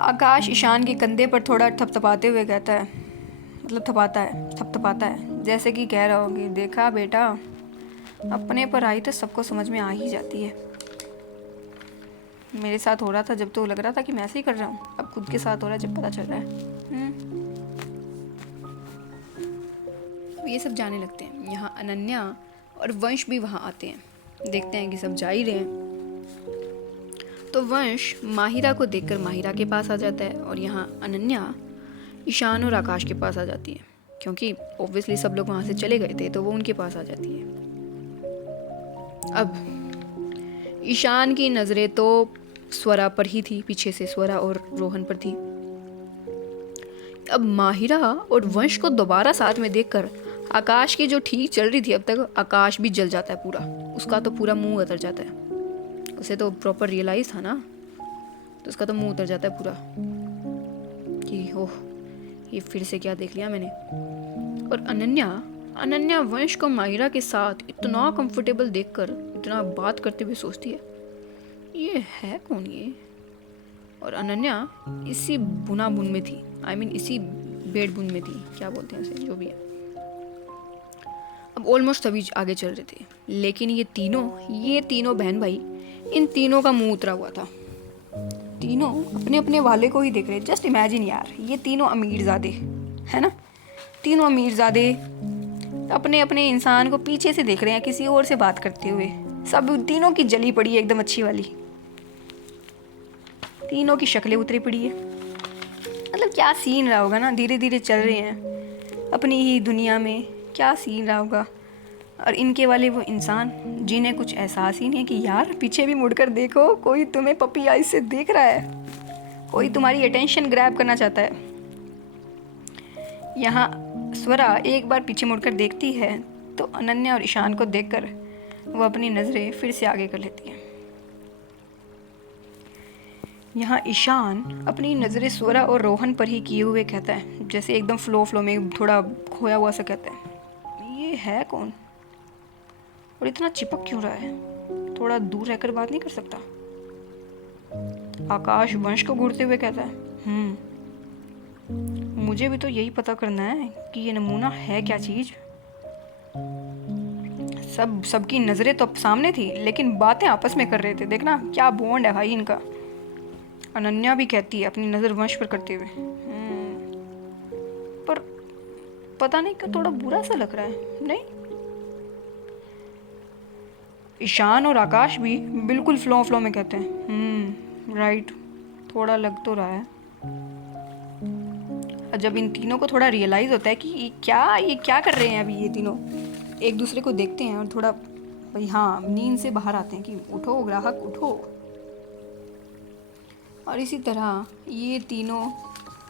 आकाश ईशान के कंधे पर थोड़ा थपथपाते हुए कहता है, मतलब थपथपाता है जैसे कि कह रहा हो कि देखा बेटा, अपने पर आई तो सबको समझ में आ ही जाती है। मेरे साथ हो रहा था जब तो लग रहा था कि मैं ऐसे ही कर रहा हूँ, अब खुद के साथ हो रहा है जब पता चल रहा है। ये सब जाने लगते हैं। यहाँ अनन्या और वंश भी वहाँ आते हैं, देखते हैं कि सब जा ही रहे हैं तो वंश माहिरा को देखकर माहिरा के पास आ जाता है और यहाँ अनन्या ईशान और आकाश के पास आ जाती है, क्योंकि ऑब्वियसली सब लोग वहाँ से चले गए थे तो वो उनके पास आ जाती है। अब ईशान की नज़रें तो स्वरा पर ही थी, पीछे से स्वरा और रोहन पर थी। अब माहिरा और वंश को दोबारा साथ में देखकर आकाश की जो ठीक चल रही थी अब तक, आकाश भी जल जाता है पूरा, उसका तो पूरा मुंह उतर जाता है। उसे तो प्रॉपर रियलाइज था ना, तो उसका तो मुंह उतर जाता है पूरा कि ओह ये फिर से क्या देख लिया मैंने। और अनन्या वंश को माहिरा के साथ इतना कंफर्टेबल देखकर इतना बात करते हुए सोचती है ये है कौन ये। और अनन्या इसी बुन में थी, इसी बेड बुन में थी, क्या बोलते हैं उसे, जो भी है। अब ऑलमोस्ट सभी आगे चल रहे थे, लेकिन ये तीनों बहन भाई, इन तीनों का मुंह उतरा हुआ था। तीनों अपने अपने वाले को ही देख रहे। जस्ट इमेजिन यार, ये तीनों अमीरजादे है ना, तीनों अमीरजादे अपने अपने इंसान को पीछे से देख रहे हैं किसी और से बात करते हुए। सब तीनों की जली पड़ी है एकदम अच्छी वाली, तीनों की शक्लें उतरी पड़ी है। मतलब क्या सीन रहा होगा ना, धीरे धीरे चल रहे हैं अपनी ही दुनिया में, क्या सीन रहा होगा। और इनके वाले वो इंसान जिन्हें कुछ एहसास ही नहीं है कि यार पीछे भी मुड़कर देखो, कोई तुम्हें पपी आइज से देख रहा है, कोई तुम्हारी अटेंशन ग्रैब करना चाहता है। यहाँ स्वरा एक बार पीछे मुड़कर देखती है तो अनन्या और ईशान को देखकर वो अपनी नज़रें फिर से आगे कर लेती है। यहाँ ईशान अपनी नज़रें स्वरा और रोहन पर ही किए हुए कहता है, जैसे एकदम फ्लो में थोड़ा खोया हुआ सा कहता है, ये है कौन और इतना चिपक क्यों रहा है। थोड़ा दूर रहकर बात नहीं कर सकता? आकाश वंश को घूरते हुए कहता है। मुझे भी तो यही पता करना है कि ये नमूना है क्या चीज़। सबकी नज़रें तो सामने थी, लेकिन बातें आपस में कर रहे थे। देखना क्या बॉन्ड है भाई इनका। अनन्या भी कहती है अपनी नज़र वंश पर करते हुए। पर पता नहीं क्यों थोड़ा बुरा सा लग रहा है, नहीं? ईशान और आकाश भी बिल्कुल फ्लो में कहते हैं राइट, थोड़ा लग तो रहा है। जब इन तीनों को थोड़ा रियलाइज़ होता है कि ये क्या कर रहे हैं अभी, ये तीनों एक दूसरे को देखते हैं और थोड़ा भाई हाँ नींद से बाहर आते हैं कि उठो ग्राहक उठो। और इसी तरह ये तीनों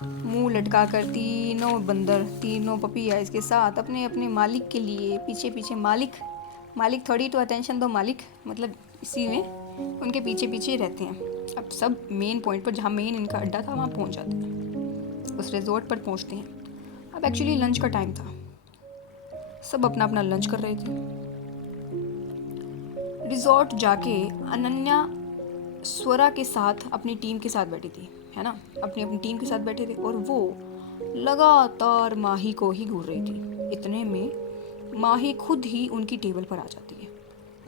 मुंह लटका कर, तीनों बंदर, तीनों पपीआइज के साथ अपने अपने मालिक के लिए पीछे पीछे, मालिक थोड़ी तो अटेंशन दो मालिक, मतलब इसी में उनके पीछे पीछे रहते हैं। अब सब मेन पॉइंट पर, जहाँ मेन इनका अड्डा था, वहाँ पहुँच जाते हैं, उस रिजॉर्ट पर पहुँचते हैं। अब एक्चुअली लंच का टाइम था, सब अपना अपना लंच कर रहे थे। रिजॉर्ट जाके अनन्या स्वरा के साथ अपनी टीम के साथ बैठी थी, है ना, अपनी टीम के साथ बैठे थे, और वो लगातार माही को ही घूर रही थी। इतने में माही खुद ही उनकी टेबल पर आ जाती है।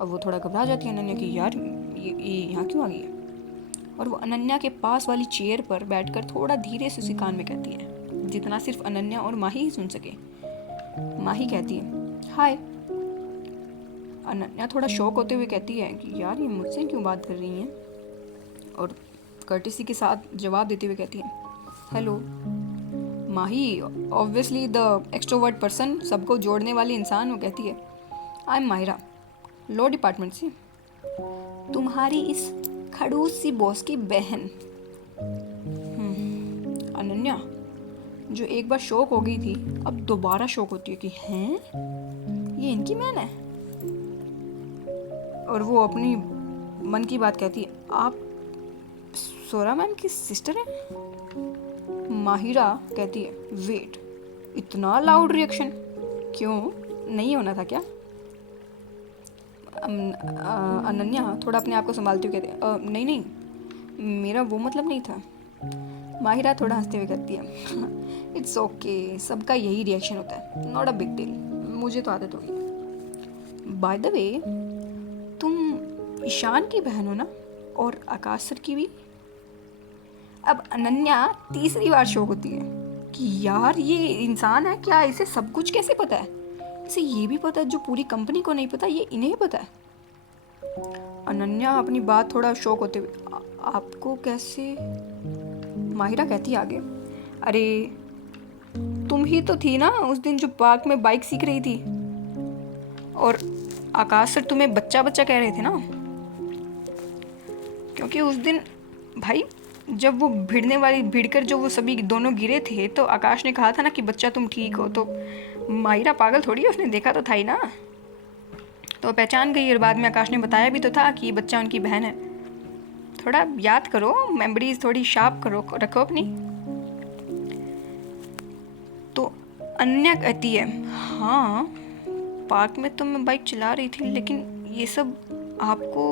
अब वो थोड़ा घबरा जाती है अनन्या कि यार ये यहाँ क्यों आ गई है, और वो अनन्या के पास वाली चेयर पर बैठकर थोड़ा धीरे से उसी कान में कहती है, जितना सिर्फ अनन्या और माही ही सुन सके। माही कहती है हाय। अनन्या थोड़ा शौक होते हुए कहती है कि यार ये मुझसे क्यों बात कर रही हैं, और कर्टिसी के साथ जवाब देते हुए कहती है hello. Mahi obviously the extrovert person, सबको जोड़ने वाली इंसान, वो कहती है I am Mahira, law department से, तुम्हारी इस खड़ूस सी बॉस की बहन। अनन्या जो एक बार शौक हो गई थी, अब दोबारा शौक होती है कि हैं ये इनकी बहन है, और वो अपनी मन की बात कहती है आप स्वरा मैम की सिस्टर हैं? माहिरा कहती है वेट, इतना लाउड रिएक्शन क्यों, नहीं होना था क्या? अनन्या थोड़ा अपने आप को संभालते हुए कहती है नहीं, मेरा वो मतलब नहीं था। माहिरा थोड़ा हंसते हुए कहती है इट्स ओके, सबका यही रिएक्शन होता है, नॉट अ बिग डील, मुझे तो आदत होगी। बाय द वे तुम ईशान की बहन हो ना, और आकाश सर की भी? अब अनन्या तीसरी बार शौक होती है कि यार ये इंसान है क्या, इसे सब कुछ कैसे पता है, इसे ये भी पता है जो पूरी कंपनी को नहीं पता, ये इन्हें पता है। अनन्या अपनी बात थोड़ा शौक होते हुए आपको कैसे? माहिरा कहती आगे अरे तुम ही तो थी ना उस दिन जो पार्क में बाइक सीख रही थी, और आकाश सर तुम्हें बच्चा बच्चा कह रहे थे ना, क्योंकि उस दिन भाई जब वो भिड़कर जो वो सभी दोनों गिरे थे, तो आकाश ने कहा था ना कि बच्चा तुम ठीक हो, तो माहिरा पागल थोड़ी है, उसने देखा तो था ही ना, तो पहचान गई, और बाद में आकाश ने बताया भी तो था कि ये बच्चा उनकी बहन है। थोड़ा याद करो, मेमोरीज थोड़ी शार्प करो, रखो अपनी। तो अनन्या कहती है हाँ पार्क में तो मैं बाइक चला रही थी, लेकिन ये सब आपको?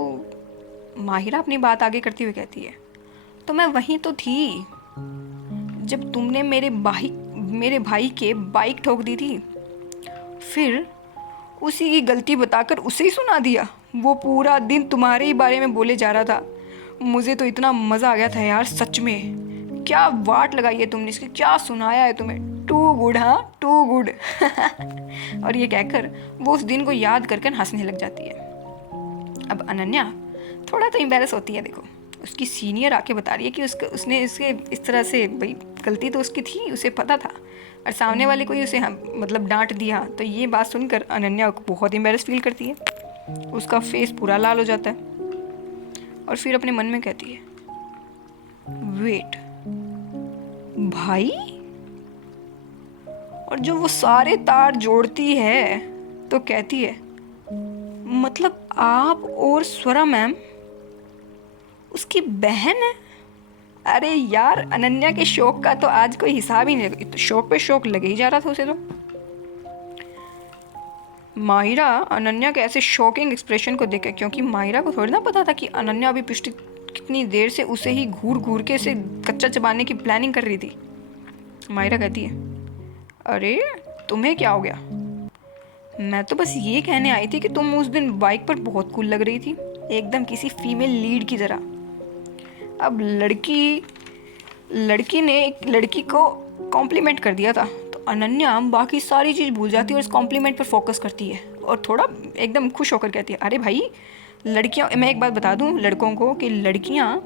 माहिरा अपनी बात आगे करती हुए कहती है तो मैं वहीं तो थी जब तुमने मेरे भाई के बाइक ठोक दी थी, फिर उसी की गलती बताकर उसे ही सुना दिया। वो पूरा दिन तुम्हारे ही बारे में बोले जा रहा था। मुझे तो इतना मज़ा आ गया था यार, सच में। क्या वाट लगाई है तुमने इसकी, क्या सुनाया है तुम्हें, टू गुड, हाँ टू गुड। और ये कहकर वो उस दिन को याद कर हंसने लग जाती है। अब अनन्या थोड़ा तो एम्बैरस होती है, देखो उसकी सीनियर आके बता रही है कि उसने इसके इस तरह से, भाई गलती तो उसकी थी, उसे पता था, और सामने वाले को ही उसे मतलब डांट दिया। तो ये बात सुनकर अनन्या बहुत एम्बैरस फील करती है, उसका फेस पूरा लाल हो जाता है, और फिर अपने मन में कहती है वेट भाई, और जो वो सारे तार जोड़ती है तो कहती है मतलब आप और स्वरा मैम उसकी बहन है? अरे यार अनन्या के शौक का तो आज कोई हिसाब ही नहीं, तो शौक पे शौक लगे ही जा रहा था उसे। तो माहिरा अनन्या के ऐसे शॉकिंग एक्सप्रेशन को देख के, क्योंकि माहिरा को थोड़ी ना पता था कि अनन्या अभी पिछली कितनी देर से उसे ही घूर घूर के उसे कच्चा चबाने की प्लानिंग कर रही थी। माहिरा कहती है, अरे तुम्हें क्या हो गया? मैं तो बस ये कहने आई थी कि तुम उस दिन बाइक पर बहुत कूल लग रही थी, एकदम किसी फीमेल लीड की तरह। अब लड़की ने एक लड़की को कॉम्प्लीमेंट कर दिया था, तो अनन्या बाकी सारी चीज़ भूल जाती है और इस कॉम्प्लीमेंट पर फोकस करती है और थोड़ा एकदम खुश होकर कहती है, अरे भाई लड़कियां, मैं एक बात बता दूं लड़कों को कि लड़कियां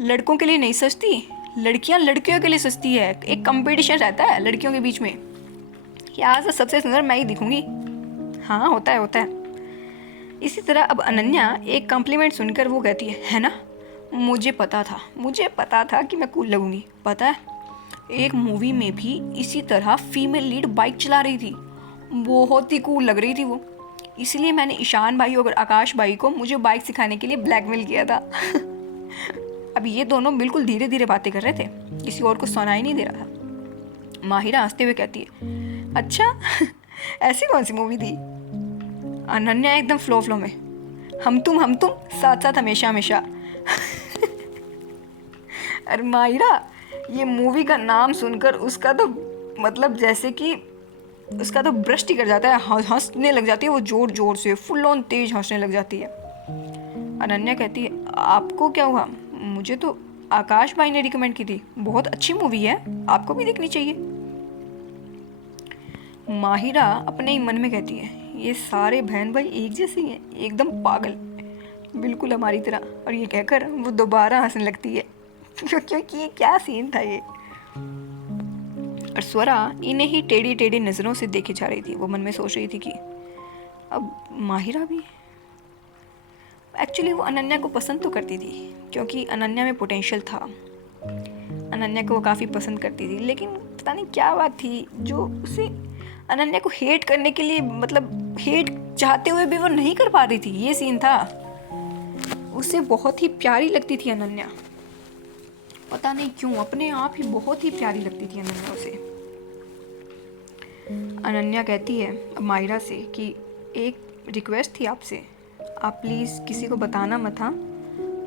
लड़कों के लिए नहीं सजती, लड़कियां लड़कियों के लिए सजती है। एक कंपटीशन रहता है लड़कियों के बीच में कि आज सबसे सुंदर मैं ही दिखूंगी। हाँ, होता है। इसी तरह अब अनन्या एक कॉम्प्लीमेंट सुनकर वो कहती है ना, मुझे पता था कि मैं कूल लगूंगी। पता है, एक मूवी में भी इसी तरह फीमेल लीड बाइक चला रही थी, बहुत ही कूल लग रही थी वो, इसलिए मैंने ईशान भाई और आकाश भाई को मुझे बाइक सिखाने के लिए ब्लैकमेल किया था। अब ये दोनों बिल्कुल धीरे धीरे बातें कर रहे थे, किसी और को सुनाई नहीं दे रहा था। माहिरा हंसते हुए कहती है, अच्छा ऐसी कौन सी मूवी थी? अनन्या एकदम फ्लो में, हम तुम साथ साथ हमेशा हमेशा। अरे माहिरा, ये मूवी का नाम सुनकर उसका तो मतलब जैसे कि उसका तो ब्रस्ट ही कर जाता है, हंसने लग जाती है वो जोर जोर से, फुल ऑन तेज हंसने लग जाती है। अनन्या कहती है, आपको क्या हुआ? मुझे तो आकाश भाई ने रिकमेंड की थी, बहुत अच्छी मूवी है, आपको भी देखनी चाहिए। माहिरा अपने ही मन में कहती है, ये सारे बहन भाई एक जैसे ही हैं, एकदम पागल, बिल्कुल हमारी तरह। और ये कहकर वो दोबारा हंसने लगती है, क्योंकि ये क्या सीन था ये। और स्वरा इन्हें ही टेढ़ी टेढ़ी नज़रों से देखे जा रही थी। वो मन में सोच रही थी कि अब माहिरा भी, एक्चुअली वो अनन्या को पसंद तो करती थी, क्योंकि अनन्या में पोटेंशियल था, अनन्या को वो काफ़ी पसंद करती थी, लेकिन पता नहीं क्या बात थी जो उसे अनन्या को हेट करने के लिए, मतलब हेट चाहते हुए भी वो नहीं कर पा रही थी। ये सीन था। उसे बहुत ही प्यारी लगती थी अनन्या, पता नहीं क्यों, अपने आप ही बहुत ही प्यारी लगती थी अनन्या उसे। अनन्या कहती है माहिरा से कि एक रिक्वेस्ट थी आपसे, आप प्लीज़ किसी को बताना मत, हाँ,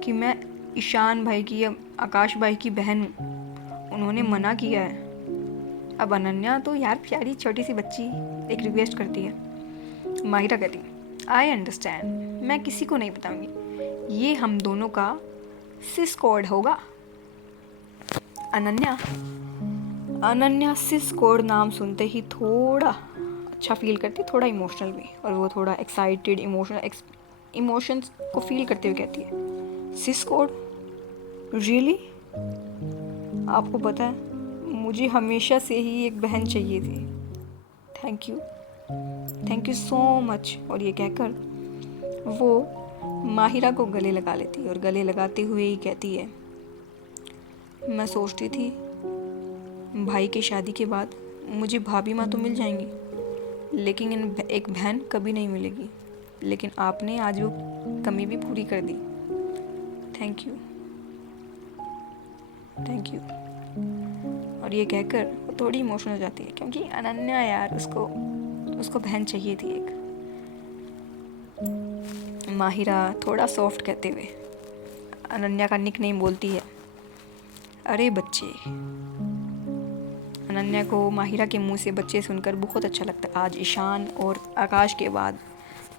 कि मैं ईशान भाई की या आकाश भाई की बहन हूँ, उन्होंने मना किया है। अब अनन्या तो यार प्यारी छोटी सी बच्ची एक रिक्वेस्ट करती है। माहिरा कहती है, आई अंडरस्टैंड, मैं किसी को नहीं बताऊंगी, ये हम दोनों का सिस कोड होगा। अनन्या सिस कोड नाम सुनते ही थोड़ा अच्छा फील करती, थोड़ा इमोशनल भी, और वो थोड़ा एक्साइटेड इमोशंस को फील करते हुए कहती है, सिस कोड? रियली? आपको पता है मुझे हमेशा से ही एक बहन चाहिए थी, थैंक यू सो मच। और ये कहकर वो माहिरा को गले लगा लेती है और गले लगाते हुए ही कहती है, मैं सोचती थी भाई की शादी के बाद मुझे भाभी माँ तो मिल जाएंगी, लेकिन एक बहन कभी नहीं मिलेगी, लेकिन आपने आज वो कमी भी पूरी कर दी, थैंक यू। और ये कहकर वो थोड़ी इमोशनल हो जाती है, क्योंकि अनन्या यार उसको बहन चाहिए थी एक। माहिरा थोड़ा सॉफ्ट कहते हुए अनन्या का निकनेम बोलती है, अरे बच्चे। अनन्या को माहिरा के मुंह से बच्चे सुनकर बहुत अच्छा लगता है। आज ईशान और आकाश के बाद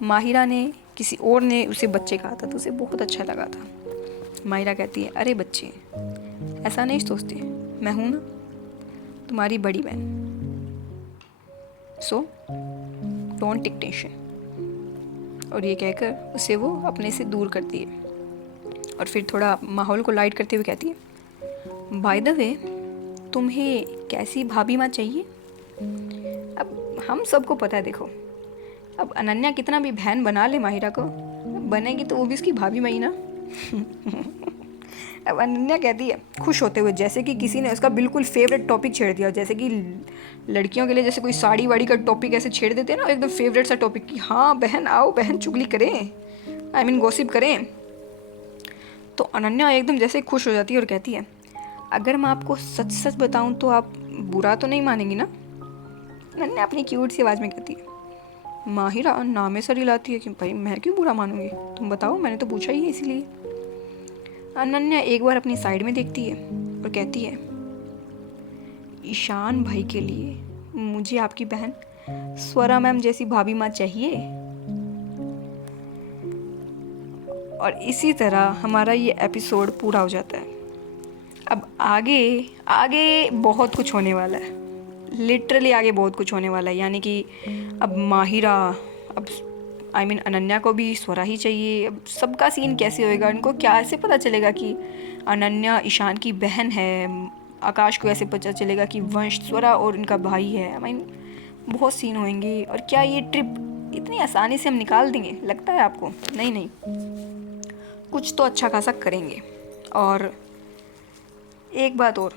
माहिरा ने किसी और ने उसे बच्चे कहा था तो उसे बहुत अच्छा लगा था। माहिरा कहती है, अरे बच्चे, ऐसा नहीं सोचते, मैं हूँ ना तुम्हारी बड़ी बहन, सो डोंट टेक टेंशन। और ये कहकर उसे वो अपने से दूर करती है और फिर थोड़ा माहौल को लाइट करते हुए कहती है, बाय द वे तुम्हें कैसी भाभी माँ चाहिए? अब हम सबको पता है, देखो अब अनन्या कितना भी बहन बना ले माहिरा को, बनेगी तो वो भी उसकी भाभी माँ ही ना। अब अनन्या कहती है खुश होते हुए, जैसे कि किसी ने उसका बिल्कुल फेवरेट टॉपिक छेड़ दिया, जैसे कि लड़कियों के लिए जैसे कोई साड़ी वाड़ी का टॉपिक ऐसे छेड़ देते हैं ना, एकदम फेवरेट सा टॉपिक कि हाँ बहन आओ, बहन चुगली करें, आई मीन गॉसिप करें। तो अनन्या एकदम जैसे खुश हो जाती है और कहती है, अगर मैं आपको सच सच बताऊं तो आप बुरा तो नहीं मानेंगी ना? अनन्या अपनी क्यूट सी आवाज़ में कहती है, माहिरा नामे सर हिलाती है कि भाई मैं क्यों बुरा मानूंगी, तुम बताओ, मैंने तो पूछा ही है इसीलिए। अनन्या एक बार अपनी साइड में देखती है और कहती है, ईशान भाई के लिए मुझे आपकी बहन स्वरा मैम जैसी भाभी माँ चाहिए। और इसी तरह हमारा ये एपिसोड पूरा हो जाता है। अब आगे आगे बहुत कुछ होने वाला है, लिटरली आगे बहुत कुछ होने वाला है। यानी कि अब माहिरा, अब अनन्या को भी स्वरा ही चाहिए। अब सबका सीन कैसे होएगा, इनको क्या ऐसे पता चलेगा कि अनन्या ईशान की बहन है, आकाश को ऐसे पता चलेगा कि वंश स्वरा और इनका भाई है। बहुत सीन होंगे। और क्या ये ट्रिप इतनी आसानी से हम निकाल देंगे, लगता है आपको? नहीं नहीं, कुछ तो अच्छा खासा करेंगे। और एक बात और,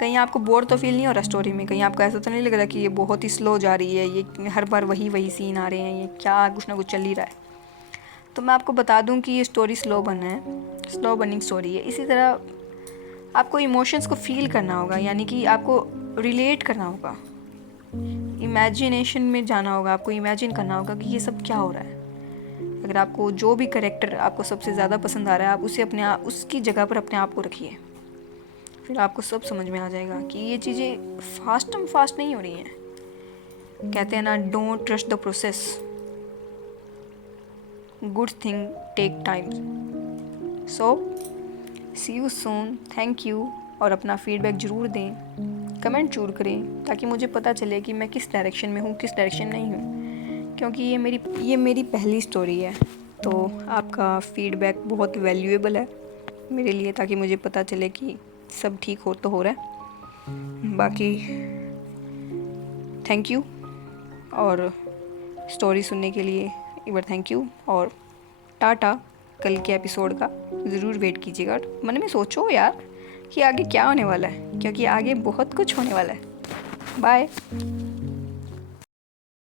कहीं आपको बोर तो फील नहीं हो रहा स्टोरी में? कहीं आपको ऐसा तो नहीं लग रहा कि ये बहुत ही स्लो जा रही है, ये हर बार वही सीन आ रहे हैं, ये क्या कुछ ना कुछ चल ही रहा है? तो मैं आपको बता दूं कि ये स्टोरी स्लो बर्निंग स्टोरी है। इसी तरह आपको इमोशंस को फील करना होगा, यानी कि आपको रिलेट करना होगा, इमेजिनेशन में जाना होगा, आपको इमेजिन करना होगा कि ये सब क्या हो रहा है। अगर आपको जो भी कैरेक्टर आपको सबसे ज़्यादा पसंद आ रहा है, आप उसे उसकी जगह पर अपने आप को रखिए, फिर आपको सब समझ में आ जाएगा कि ये चीज़ें फास्ट नहीं हो रही हैं। कहते हैं ना, don't trust the process, good thing take time. So see you soon, thank you. और अपना फीडबैक ज़रूर दें, कमेंट ज़रूर करें, ताकि मुझे पता चले कि मैं किस डायरेक्शन में हूँ, किस डायरेक्शन नहीं हूँ, क्योंकि ये मेरी पहली स्टोरी है। तो आपका फीडबैक बहुत वैल्यूएबल है मेरे लिए, ताकि मुझे पता चले कि सब ठीक हो तो हो रहा है। बाकी थैंक यू, और स्टोरी सुनने के लिए एक बार थैंक यू, और टाटा। कल के एपिसोड का ज़रूर वेट कीजिएगा। मन में सोचो यार कि आगे क्या होने वाला है, क्योंकि आगे बहुत कुछ होने वाला है। बाय।